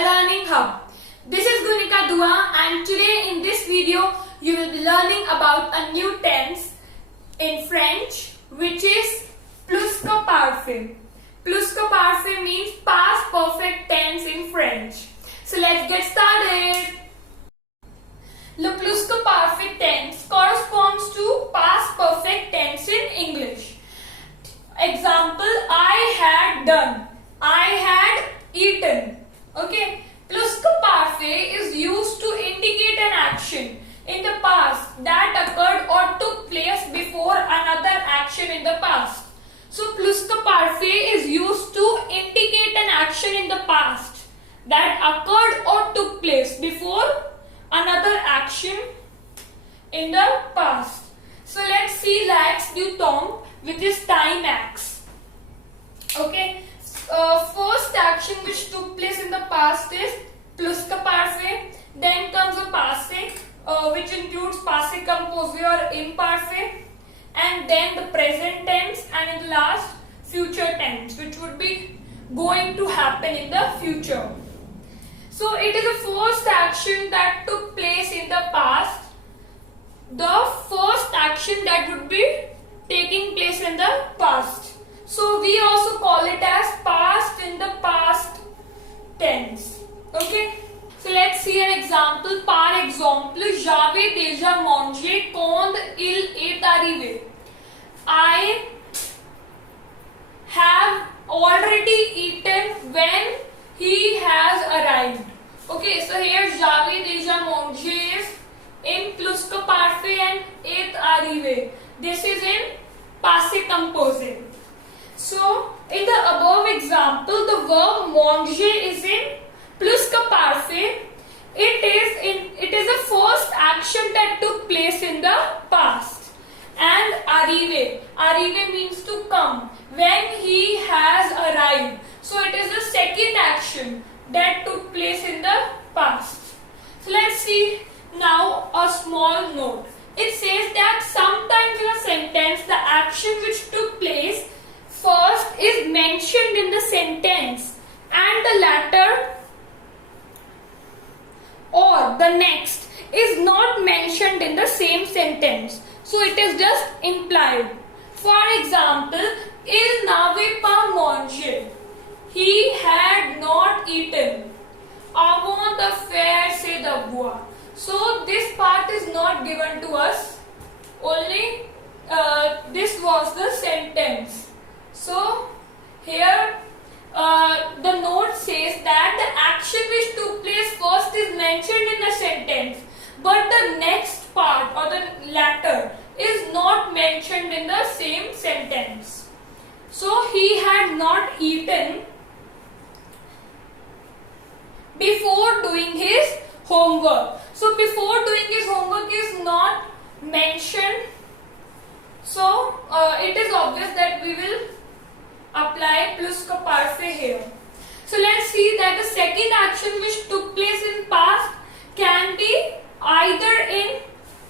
Learning Hub. This is Gunika Dua, and today in this video you will be learning about a new tense in French, which is plus que parfait. Plus que parfait means past perfect tense in French. So let's get started. Le plus que parfait tense corresponds to past perfect tense in English. Example: I had done, I had eaten. Okay, plus que parfait is used to indicate an action in the past that occurred or took place before another action in the past. So plus que parfait is used to indicate an action in the past that occurred or took place before another action in the past. So let's see l'axe du temps, which is time axe. Okay, first action which took place in the past is plus que parfait. Then comes a passé, which includes passé composé or imparfait, and then the present tense, and in the last future tense, which would be going to happen in the future. So it is the first action that took place in the past, the first action that would be taking place in the past. So we also call it as past in the past tense. Okay. So let's see an example. Par exemple, j'avais déjà mangé quand il est arrivé. I have already eaten when he has arrived. Okay, so here j'avais déjà mangé is in plus que parfait and est arrivé. This is in passé composé. So in the above example, the verb manger is in plus que parfait. It is the first action that took place in the past. And arrive means to come, when he has arrived. So it is the second action that took place in the past. So let's see now a small note. It says that sometimes in a sentence the action which took place first is mentioned in the sentence and the latter or the next is not mentioned in the same sentence. So it is just implied. For example, il n'avait pas mangé. He had not eaten. Avant de faire ses devoirs. So this part is not given to us. Only this was the sentence. So here the note says that the action which took place first is mentioned in the sentence, but the next part or the latter is not mentioned in the same sentence. So he had not eaten before doing his homework. So before doing his homework is not mentioned. So it is obvious that we will apply plus que parfait here. So let's see that the second action which took place in past can be either in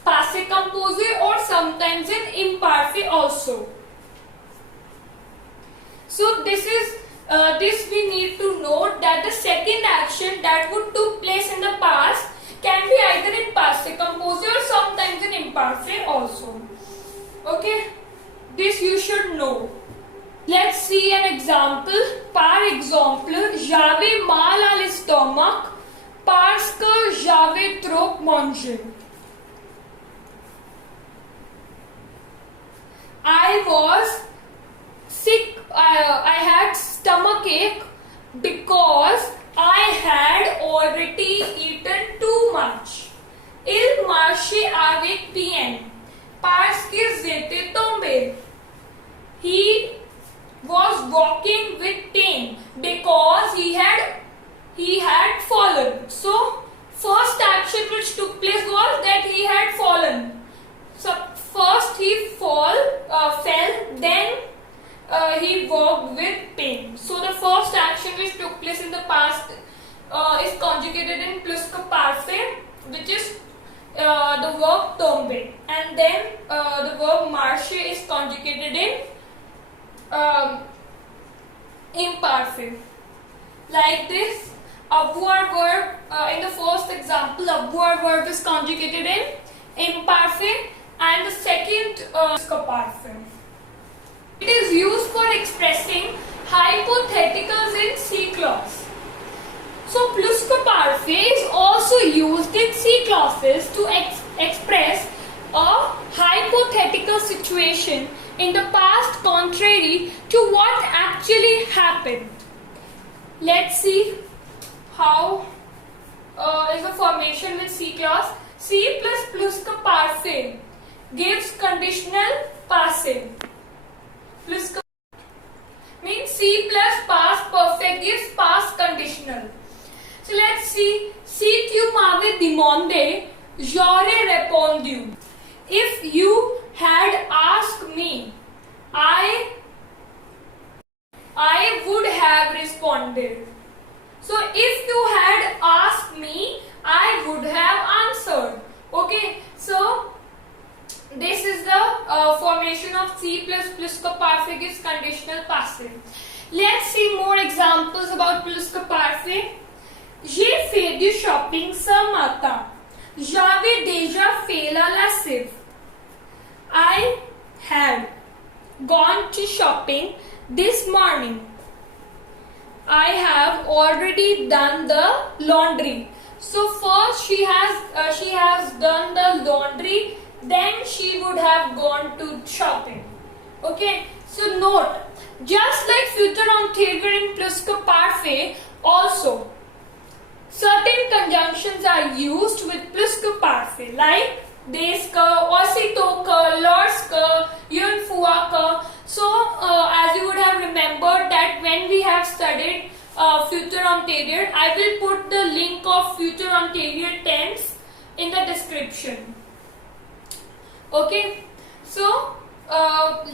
passé composé or sometimes in imparfait also. So this we need to note that the second action that would took place in the past can be either in passé composé or sometimes in imparfait also. Okay, this you should know. Let's see an example. Par exemple, j'avais mal à l'estomac parce que j'avais trop mangé. I was sick. I had stomachache because I had already eaten too much. Il marchait avec peine parce que j'étais tombé. He was walking with pain because he had fallen. So first action which took place was that he had fallen. So first he fell, then he walked with pain. So the first action which took place in the past is conjugated in plus que parfait, which is the verb tomber, and then the verb marcher is conjugated in imparfait. Like this, avoir verb, in the first example, avoir verb is conjugated in imperfect, and the second pluscup parfait. It is used for expressing hypotheticals in C clause. So pluscup parfait is also used in C clauses to express a hypothetical situation in the past contrary to what actually happened. Let's see how is the formation with C clause. C plus pluscup parfait gives conditional passive. Pluscup means C plus past perfect gives past conditional. So let's see. Si tu m'avais demandé, j'aurais répondu. If you had asked me, I would have responded. So if you had asked me, I would have answered. Okay, so this is the formation of C plus pluscup parfait gives conditional passive. Let's see more examples about pluscup parfait. J'ai fait du shopping ce matin. J'avais déjà fait la lessive. I had gone to shopping this morning. I have already done the laundry. So first she has done the laundry, then she would have gone to shopping. Okay, so note, just like future anterior in pluscup parfait, also certain conjunctions are used with pluscup parfait, like des que, aussitôt que, lorsque, une fois que. So as you would have remembered that when we have studied future anterior, I will put the link of future anterior tense in the description. Okay, so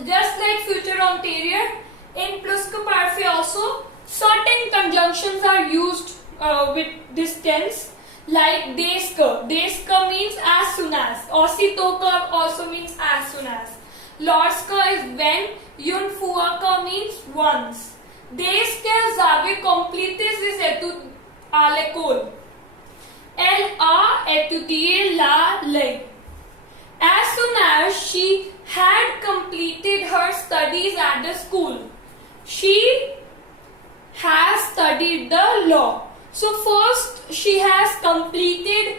just like future anterior, in pluscup parfait also certain conjunctions are used with this tense, like des que. Des que means as soon as. Aussitôt que also means as soon as. Lorsque is when. Une fois que means once. Des qu'elles avaient complété ses études à l'école. Elle a étudié la loi. As soon as she had completed her studies at the school, she has studied the law. So first she had completed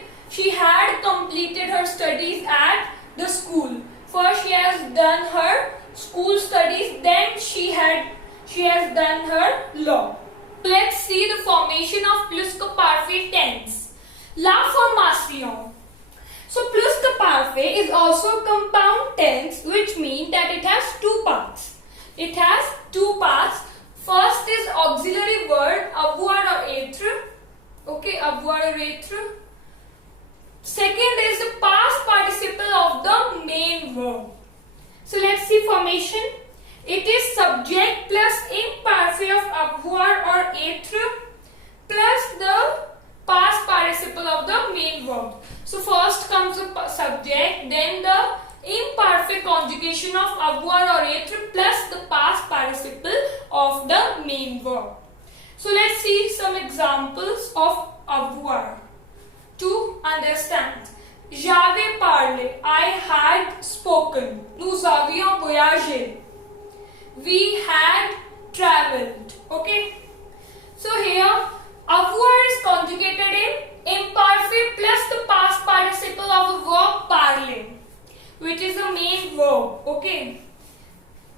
her studies at the school. First she has done her school studies, then she has done her law. Let's see the formation of pluscup parfait tense. La formation. So pluscup parfait is also a compound tense, which means that it has two parts. It has two parts. First is auxiliary word avoir or être. Okay, avoir or être. Second is the past participle of the main verb. So let's see formation. It is subject plus imperfect of avoir or être plus the past participle of the main verb. So first comes the subject, then the imperfect conjugation of avoir or être plus the past participle of the main verb. So let's see some examples of avoir to understand. J'avais parlé. I had spoken. Nous avions voyagé. We had traveled. Okay. So here, avoir is conjugated in imperfect plus the past participle of the verb parler, which is the main verb. Okay.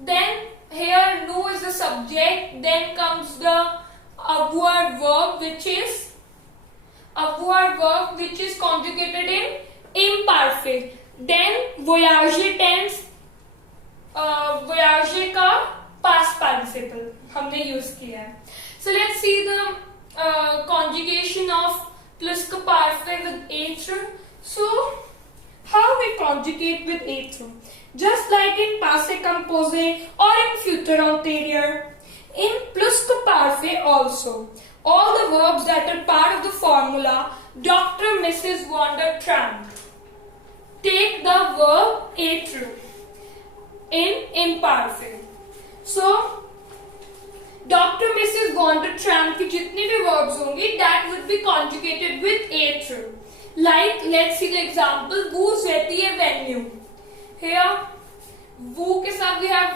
Then here, nous is the subject. Then comes the avoir verb, which is conjugated in imperfect. Then voyager tense, voyager का past participle हमने use किया है. So let's see the conjugation of pluscup parfait with être. So how we conjugate with être? Just like in passé composé or in future anterior, in pluscup parfait also, all the verbs that are part of the formula Dr. Mrs. Wonder Tramp take the verb être in imperfect. So Dr. after Mrs. gone to tramp की जितनी भी verbs होंगी that would be conjugated with atre. Like, let's see the example. Wo रहती है venue. Here, wo के साथ we have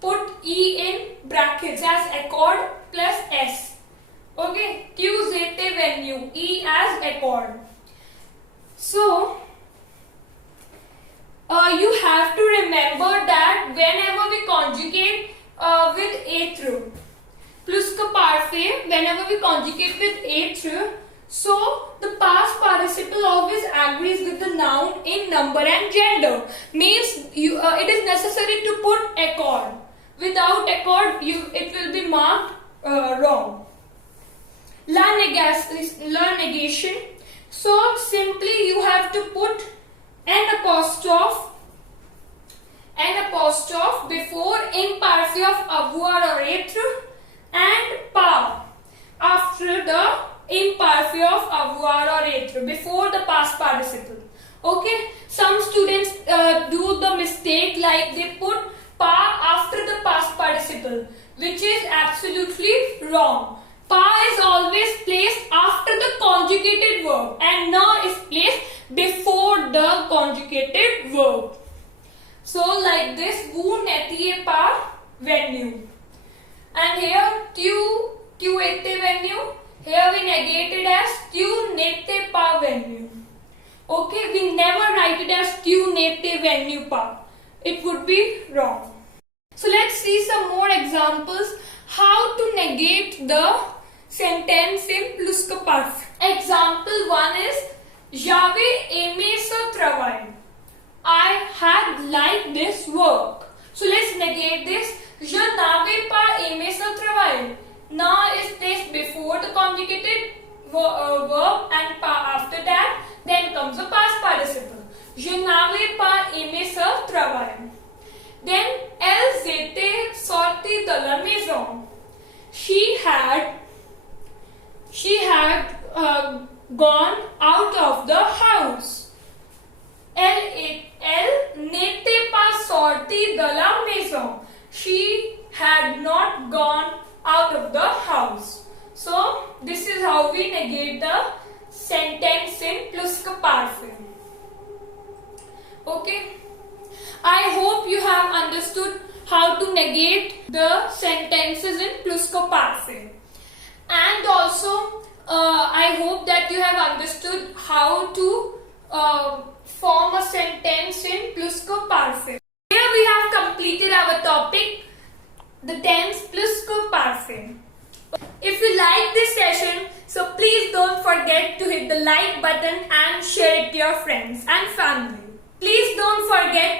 put e in brackets as accord plus s. Okay, tu zete venue, e as accord. So you have to remember that whenever we conjugate with atre, pluscuparfait, whenever we conjugate with atre, so the past participle always agrees with the noun in number and gender. Means it is necessary to put accord. Without accord, it will be marked wrong. La negation. So simply you have to put an apostrophe before imparfait of avoir or être and par after the imparfait of avoir or être before the past participle. Okay, some students do the mistake like they put par after the past participle, which is absolutely wrong. Pa is always placed after the conjugated verb and na is placed before the conjugated verb. So like this, vous n'étiez pas venu. And here, tu étais venu. Here we negate it as tu n'étais pas venu. Okay, we never write it as tu n'étais venu pas. It would be wrong. So let's see some more examples how to negate the sentence in pluscuparfait. Example 1 is j'avais aimé ce travail. I had liked this work. So let's negate this. Je n'avais pas aimé ce travail. Na is placed before the conjugated verb and after that then comes the past participle. Je n'avais pas aimé ce travail. Then elles étaient sorties de la maison. She had gone out of the house. Elle n'était pas sortie de la maison. She had not gone out of the house. So this is how we negate the sentence in pluscuparfait. Okay. I hope you have understood how to negate the sentences in pluscuparfait. And also, I hope that you have understood how to form a sentence in pluscuparfait. Here we have completed our topic, the tense pluscuparfait. If you like this session, so please don't forget to hit the like button and share it to your friends and family. Please don't forget